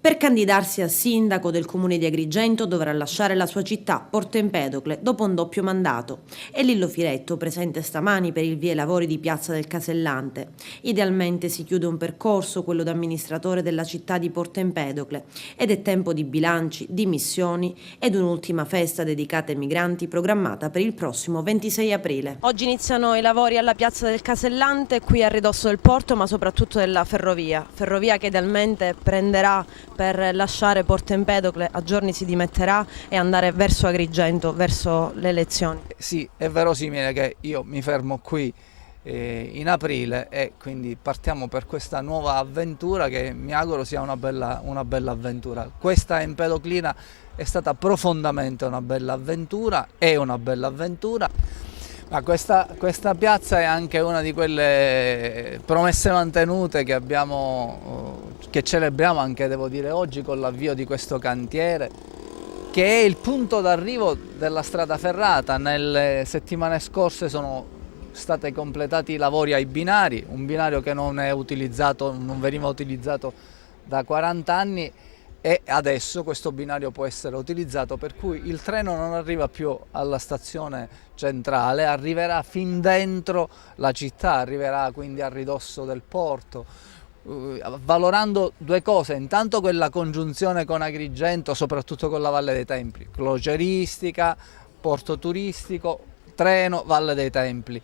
Per candidarsi a sindaco del comune di Agrigento dovrà lasciare la sua città, Porto Empedocle, dopo un doppio mandato. È Lillo Firetto, presente stamani per il via ai lavori di Piazza del Casellante. Idealmente si chiude un percorso, quello da amministratore della città di Porto Empedocle, ed è tempo di bilanci, dimissioni ed un'ultima festa dedicata ai migranti programmata per il prossimo 26 aprile. Oggi iniziano i lavori alla Piazza del Casellante, qui a ridosso del porto, ma soprattutto della ferrovia che idealmente prenderà per lasciare Porto Empedocle, a giorni si dimetterà e andare verso Agrigento, verso le elezioni. Sì, è verosimile che io mi fermo qui in aprile e quindi partiamo per questa nuova avventura che mi auguro sia una bella avventura. Questa Empedoclina è stata profondamente una bella avventura, è una bella avventura. Ma questa piazza è anche una di quelle promesse mantenute che celebriamo anche, devo dire, oggi con l'avvio di questo cantiere, che è il punto d'arrivo della strada ferrata. Nelle settimane scorse sono stati completati i lavori ai binari, un binario che non veniva utilizzato da 40 anni. E adesso questo binario può essere utilizzato, per cui il treno non arriva più alla stazione centrale, arriverà fin dentro la città, arriverà quindi a ridosso del porto, valorando due cose: intanto quella congiunzione con Agrigento, soprattutto con la Valle dei Templi, crocieristica, porto turistico, treno, Valle dei Templi.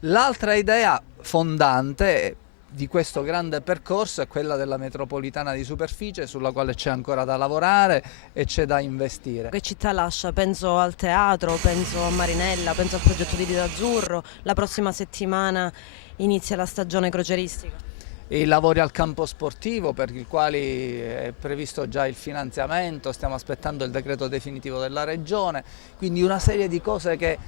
L'altra idea fondante di questo grande percorso è quella della metropolitana di superficie, sulla quale c'è ancora da lavorare e c'è da investire. Che città lascia? Penso al teatro, penso a Marinella, penso al progetto di Lido Azzurro. La prossima settimana inizia la stagione crocieristica. I lavori al campo sportivo, per i quali è previsto già il finanziamento, stiamo aspettando il decreto definitivo della Regione, quindi una serie di cose che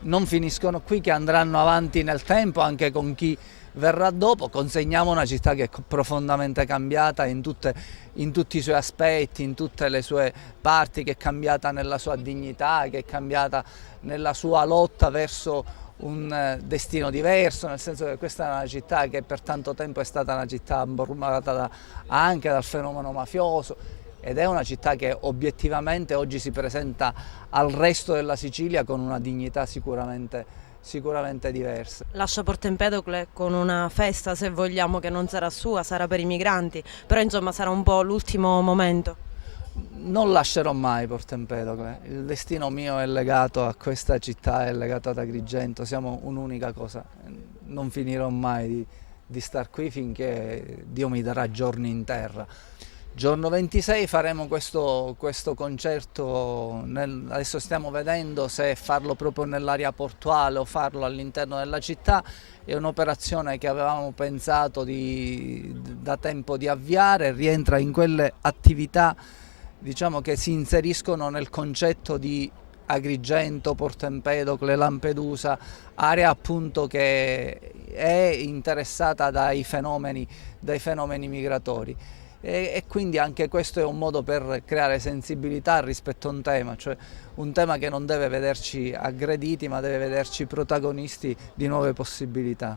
non finiscono qui, che andranno avanti nel tempo anche con chi verrà dopo. Consegniamo una città che è profondamente cambiata in tutti i suoi aspetti, in tutte le sue parti, che è cambiata nella sua dignità, che è cambiata nella sua lotta verso un destino diverso, nel senso che questa è una città che per tanto tempo è stata una città ambrumata anche dal fenomeno mafioso, ed è una città che obiettivamente oggi si presenta al resto della Sicilia con una dignità sicuramente diversa. Lascia Porto Empedocle con una festa, se vogliamo, che non sarà sua, sarà per i migranti, però insomma sarà un po' l'ultimo momento. Non lascerò mai Porto Empedocle, il destino mio è legato a questa città, è legato ad Agrigento, siamo un'unica cosa, non finirò mai di star qui finché Dio mi darà giorni in terra. Giorno 26 faremo questo concerto, adesso stiamo vedendo se farlo proprio nell'area portuale o farlo all'interno della città. È un'operazione che avevamo pensato da tempo di avviare, rientra in quelle attività, diciamo, che si inseriscono nel concetto di Agrigento, Porto Empedocle, Lampedusa, area appunto che è interessata dai fenomeni migratori. E quindi anche questo è un modo per creare sensibilità rispetto a un tema, cioè un tema che non deve vederci aggrediti, ma deve vederci protagonisti di nuove possibilità.